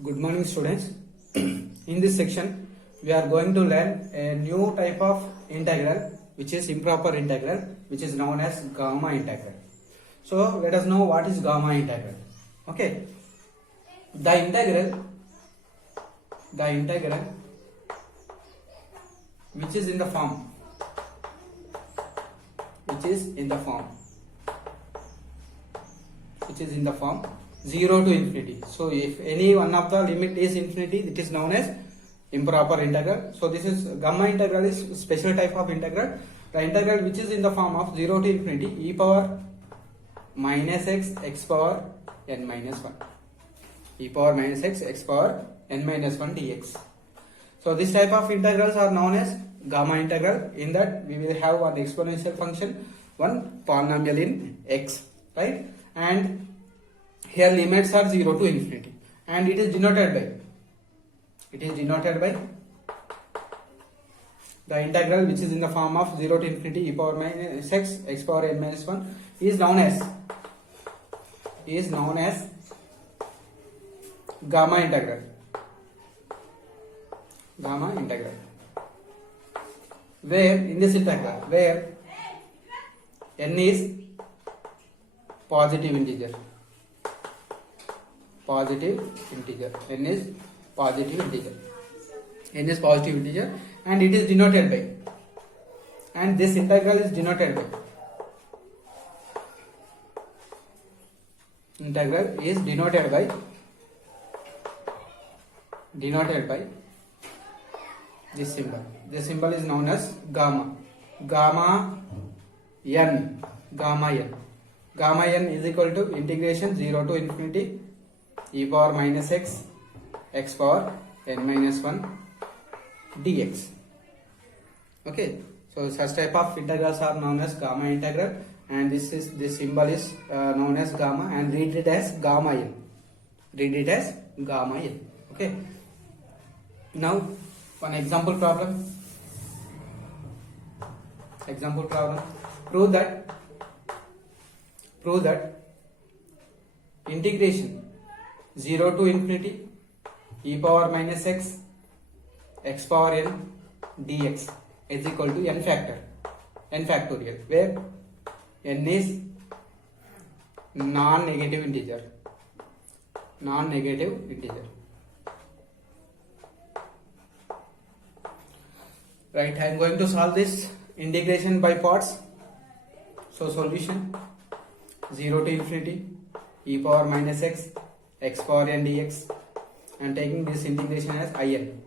Good morning, students. In this section, we are going to learn a new type of integral, which is improper integral, which is known as gamma integral. So, let us know what is gamma integral. Okay, the integral which is in the form, 0 to infinity. So if any one of the limit is infinity, it is known as improper integral. So this is gamma integral is special type of integral. The integral which is in the form of 0 to infinity e power minus x power n minus 1, e power minus x power n minus 1 dx. So this type of integrals are known as gamma integral. In that we will have one exponential function, one polynomial in x, right? And here limits are 0 to infinity, and it is denoted by the integral which is in the form of 0 to infinity e power minus x power n minus 1 is known as gamma integral. Where in this integral, where n is positive integer, n is positive integer, and it is denoted by, and this integral is denoted by this symbol. This symbol is known as gamma n. Gamma n is equal to integration 0 to infinity e power minus x power n minus 1 dx. Okay, so such type of integrals are known as gamma integral, and this symbol is known as gamma, and read it as gamma n. Okay, now one example problem. Prove that integration 0 to infinity e power minus x power n dx is equal to n factorial, where n is non-negative integer. Right, I am going to solve this integration by parts. So solution: 0 to infinity e power minus x power n dx. I am taking this integration as in.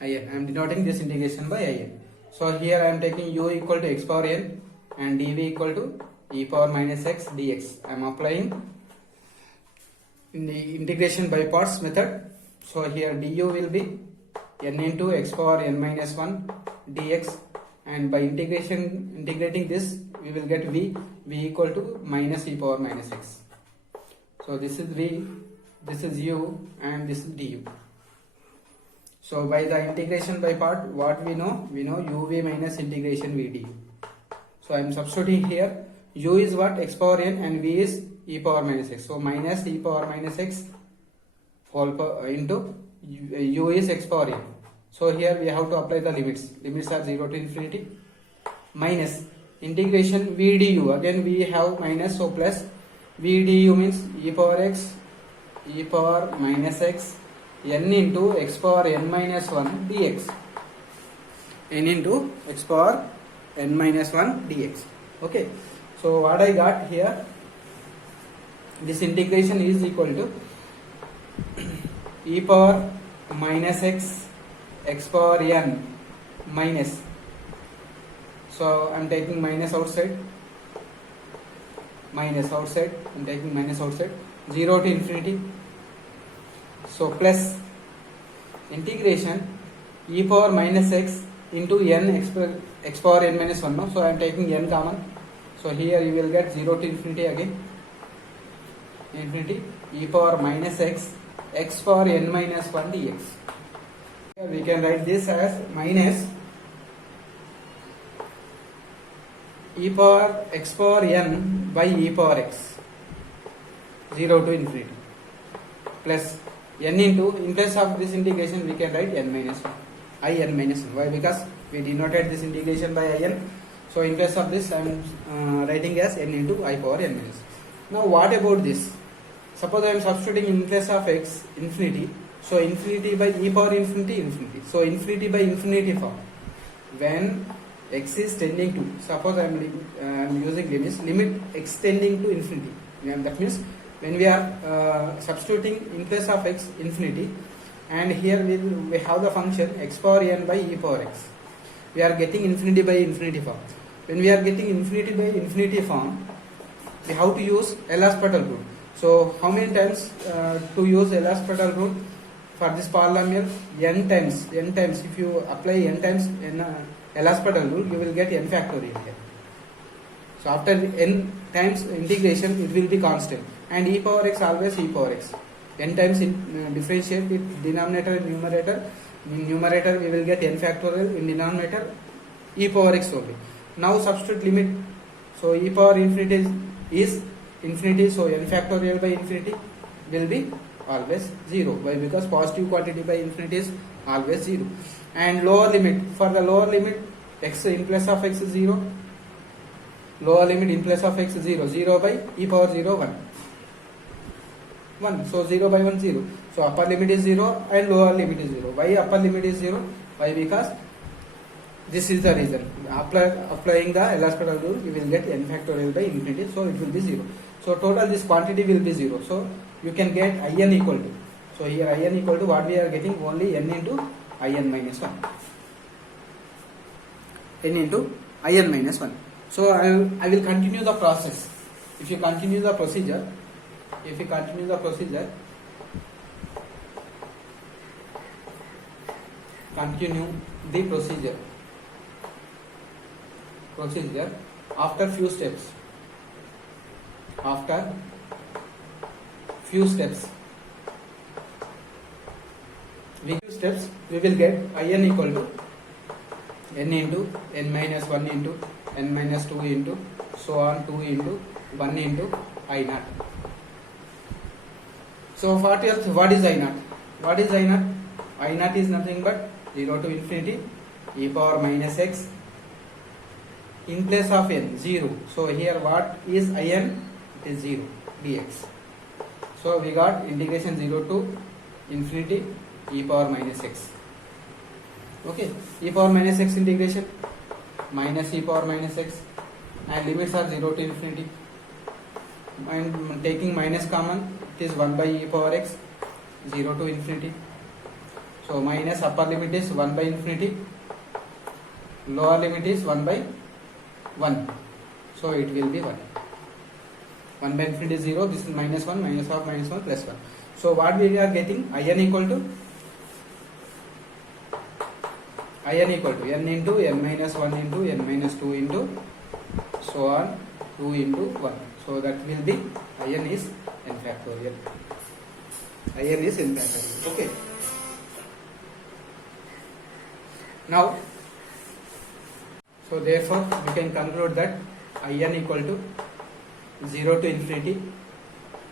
I am denoting this integration by in. So here I am taking u equal to x power n and dv equal to e power minus x dx. I am applying in the integration by parts method. So here du will be n into x power n minus 1 dx, and by integrating this we will get v equal to minus e power minus x. So this is v, this is u, and this is du. So by the integration by part, what we know uv minus integration v du. So I am substituting here. U is what? X power n, and v is e power minus x. So minus e power minus x whole into u is x power n. So here we have to apply the limits. Limits are 0 to infinity minus integration v du. Again we have minus, so plus v du means e power minus x n into x power n minus 1 dx. Okay, so what I got here, this integration is equal to e power minus x power n minus, so I am taking minus outside, I am taking minus outside, 0 to infinity, so plus integration e power minus x into n x power n minus 1, no? So I am taking n common, so here you will get 0 to infinity again, e power minus x power n minus 1 dx. Here we can write this as minus e power x power n by e power x, 0 to infinity. plus n into, in place of this integration we can write n minus 1, in minus 1. Why? Because we denoted this integration by in. So in place of this I am writing as n into I power n minus. Now what about this? Suppose I am substituting in place of x infinity. So infinity by e power infinity, infinity. So infinity by infinity form. When x is tending to, suppose I am using limits, limit x tending to infinity. And that means when we are substituting in place of x infinity, and here we have the function x power n by e power x. We are getting infinity by infinity form. When we are getting infinity by infinity form, we have to use L'Hospital rule. So how many times to use L'Hospital rule for this polynomial? N times. If you apply n times in L'Hospital rule, you will get n factorial here. So after n times integration, it will be constant. And e power x always e power x. N times differentiate with denominator and numerator. In numerator we will get n factorial, in denominator e power x only. Now substitute limit. So e power infinity is infinity, so n factorial by infinity will be always 0. Why? Because positive quantity by infinity is always 0. And lower limit, for the lower limit, x in place of x is 0. Lower limit in place of x is 0. 0 by e power 0, 1. So 0 by 1, 0. So upper limit is 0 and lower limit is 0. Why upper limit is 0? Why? Because this is the reason. Applying the L'Hospital rule, you will get n factorial by infinity, so it will be 0. So total this quantity will be 0. So you can get in equal to. So here in equal to what we are getting? Only n into in minus 1. N into in minus 1. So I will continue the process. If you continue the procedure, continue the procedure after few steps. We will get in equal to n into n minus 1 into n minus 2 into so on 2 into 1 into I naught. So what is I naught? What is I naught? I naught is nothing but 0 to infinity e power minus x in place of n, 0. So here what is in? It is 0 dx. So we got integration 0 to infinity e power minus x. Okay, e power minus x integration minus e power minus x, and limits are 0 to infinity, and taking minus common, it is 1 by e power x, 0 to infinity. So minus upper limit is 1 by infinity, lower limit is 1 by 1, so it will be 1. 1 by infinity is 0, this is minus 1, minus half, minus 1, plus 1. So what we are getting? In equal to n into n minus 1 into n minus 2 into so on 2 into 1. So that will be in is n factorial. In is n factorial. Okay. Now, so therefore we can conclude that in equal to 0 to infinity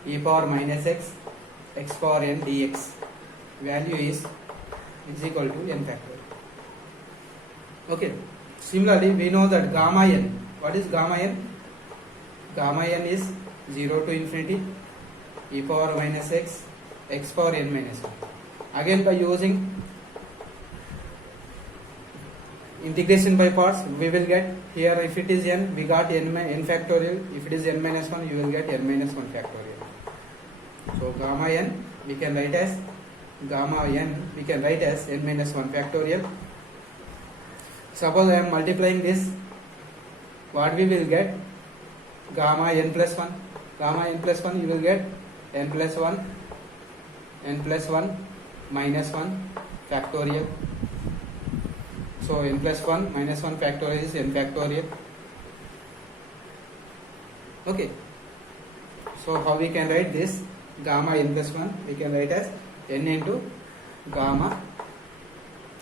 e power minus x power n dx value is equal to n factorial. Okay. Similarly, we know that gamma n. What is gamma n? Gamma n is 0 to infinity e power minus x power n minus 1. Again, by using integration by parts, we will get here, if it is n, we got n factorial. If it is n minus 1, you will get n minus 1 factorial. So gamma n we can write as n minus 1 factorial. Suppose I am multiplying this, what we will get? Gamma n plus 1. Gamma n plus 1, you will get n plus 1 minus 1 factorial. So n plus 1 minus 1 factorial is n factorial. Okay. So how we can write this? Gamma n plus 1 we can write as n into gamma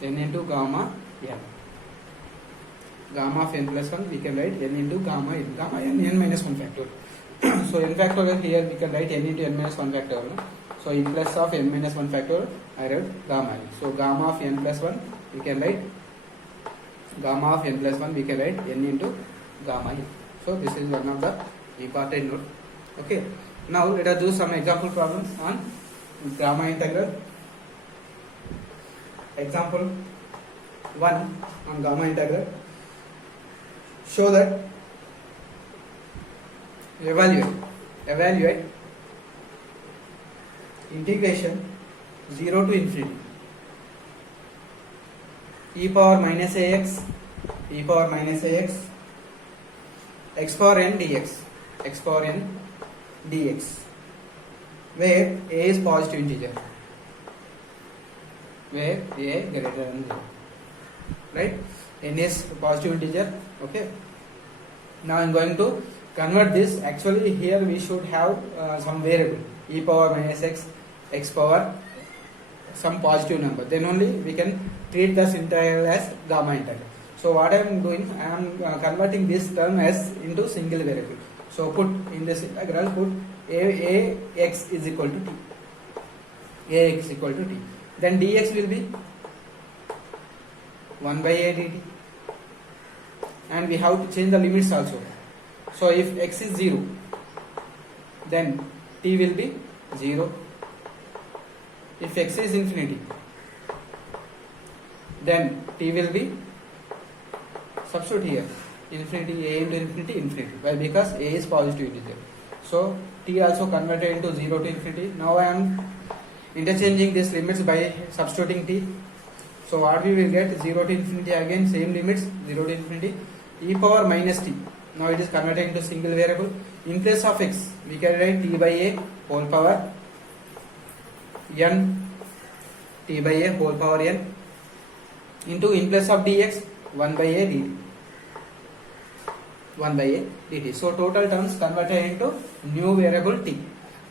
n. Gamma of n plus 1 we can write n into gamma n minus 1 factorial. So n factorial here we can write n into n minus 1 factorial. So in place of n minus 1 factorial I wrote gamma n. So gamma of n plus 1 we can write gamma of n plus 1 we can write n into gamma n. So this is one of the important note. Okay. Now let us do some example problems on gamma integral. Example 1 on gamma integral. Show that evaluate integration 0 to infinity e power minus ax x power n dx where a is positive integer, where a greater than 0, right? N is positive integer. Okay, now I am going to convert this. Actually here we should have some variable e power minus x power some positive number, then only we can treat this integral as gamma integral. So what I am doing, I am converting this term as into single variable. So put in this integral, put ax is equal to t, then dx will be 1 by a dt, and we have to change the limits also. So if x is 0, then t will be 0. If x is infinity, then t will be, substitute here, infinity, a into infinity. Why? Because a is positive integer. So t also converted into 0 to infinity. Now I am interchanging these limits by substituting t. So what we will get, 0 to infinity, again same limits, 0 to infinity, e power minus t. Now it is converted into single variable. In place of x, we can write t by a whole power n, t by a whole power n, into in place of dx 1 by a dt, 1 by a dt. So total terms converted into new variable t.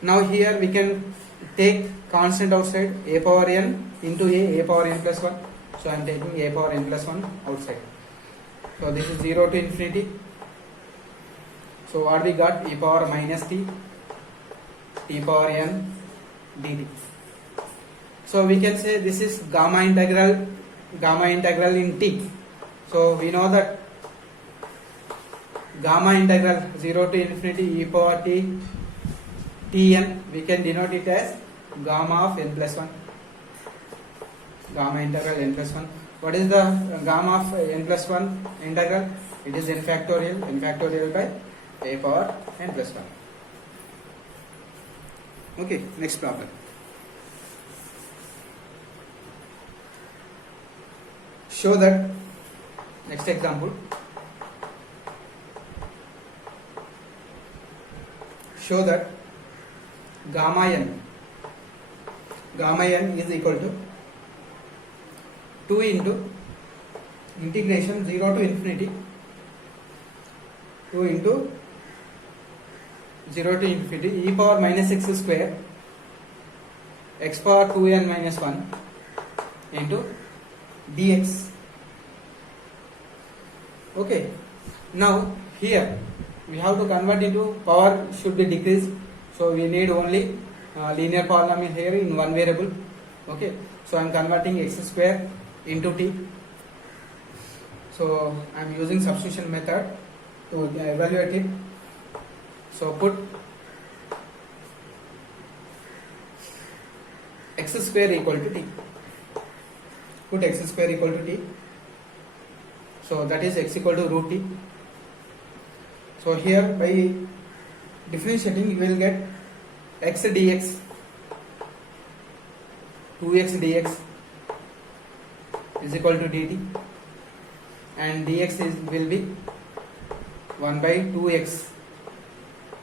Now here we can take constant outside, a power n into a power n plus 1. So I am taking a power n plus 1 outside. So this is 0 to infinity. So what we got, e power minus t power n dt. So we can say this is gamma integral in t. So we know that gamma integral 0 to infinity e power t tn, we can denote it as gamma of n plus 1. Gamma integral n plus 1. What is the gamma of n plus 1 integral? It is n factorial by a power n plus 1. Okay, next problem. Show that, next example, show that gamma n is equal to 2 into integration 0 to infinity, 2 into 0 to infinity e power minus x square x power 2n minus 1 into dx. Okay, now here we have to convert into power should be decreased, so we need only linear polynomial here in one variable. Okay, so I am converting x square into t. So I am using substitution method to evaluate it. So put x square equal to t. Put x square equal to t. So that is x equal to root t. So here by differentiating you will get x dx, 2x dx is equal to dt, and dx will be 1 by 2x.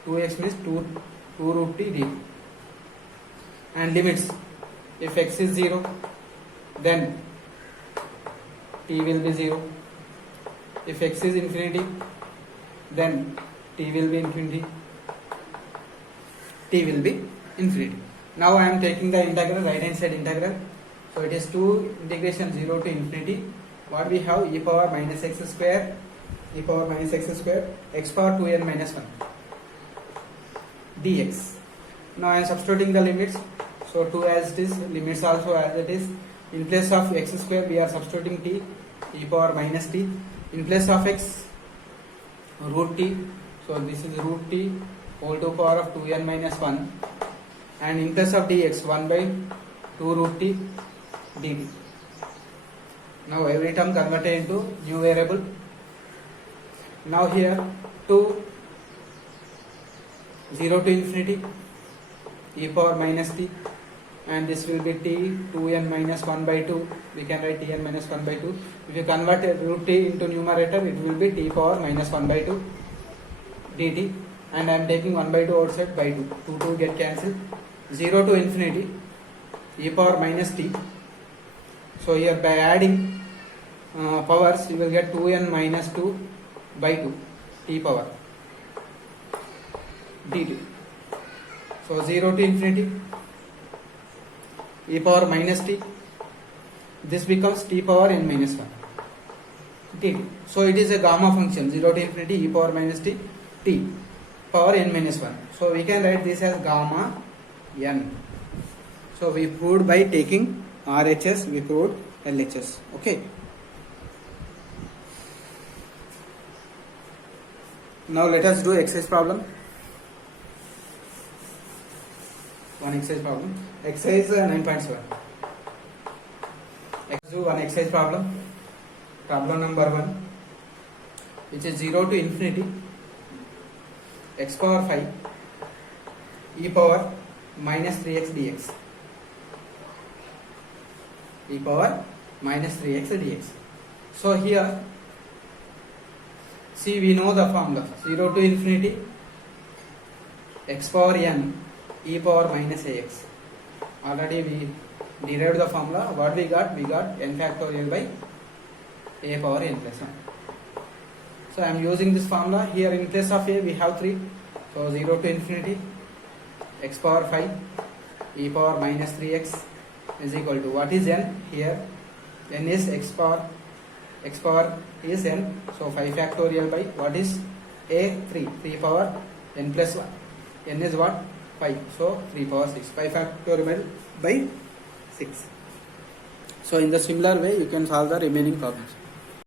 2x means 2 root t dt. And limits, if x is 0, then t will be 0. If x is infinity, then t will be infinity. T will be infinity. Now I am taking the integral, right hand side integral. So it is 2 integration 0 to infinity. What we have, e power minus x square, x power 2n minus 1. dx. Now I am substituting the limits. So 2 as it is, limits also as it is. In place of x square we are substituting t, e power minus t. In place of x, root t. So this is root t whole to power of 2n minus 1. And in place of dx, 1 by 2 root t dt. Now every term converted into new variable. Now here 2, 0 to infinity, e power minus t, and this will be t 2n minus 1 by 2. We can write tn minus 1 by 2. If you convert root t into numerator, it will be t power minus 1 by 2 dt. And I am taking 1 by 2 outside by 2. 2 get cancelled. 0 to infinity, e power minus t. So here by adding powers, you will get 2n minus 2 by 2 t power dt. So 0 to infinity, e power minus t. This becomes t power n minus 1 dt. So it is a gamma function. 0 to infinity, e power minus t, t power n minus 1. So we can write this as gamma n. So we proved by taking RHS, we proved LHS. Okay. Now let us do exercise problem. One exercise problem. Exercise 9.7. Let's do one exercise problem. Problem number 1, which is 0 to infinity, x power 5, e power minus 3x dx. E power minus 3x dx. So here, see, we know the formula. 0 to infinity, x power n, e power minus ax. Already we derived the formula. What we got? We got n factorial by a power n plus 1. So I am using this formula. Here in place of a we have 3. So 0 to infinity, x power 5, e power minus 3x is equal to, what is n? Here n is x power is n. So 5 factorial by, what is a? 3 power n plus 1. N is what? 5. So 3 power 6. 5 factorial by 6. So in the similar way you can solve the remaining problems.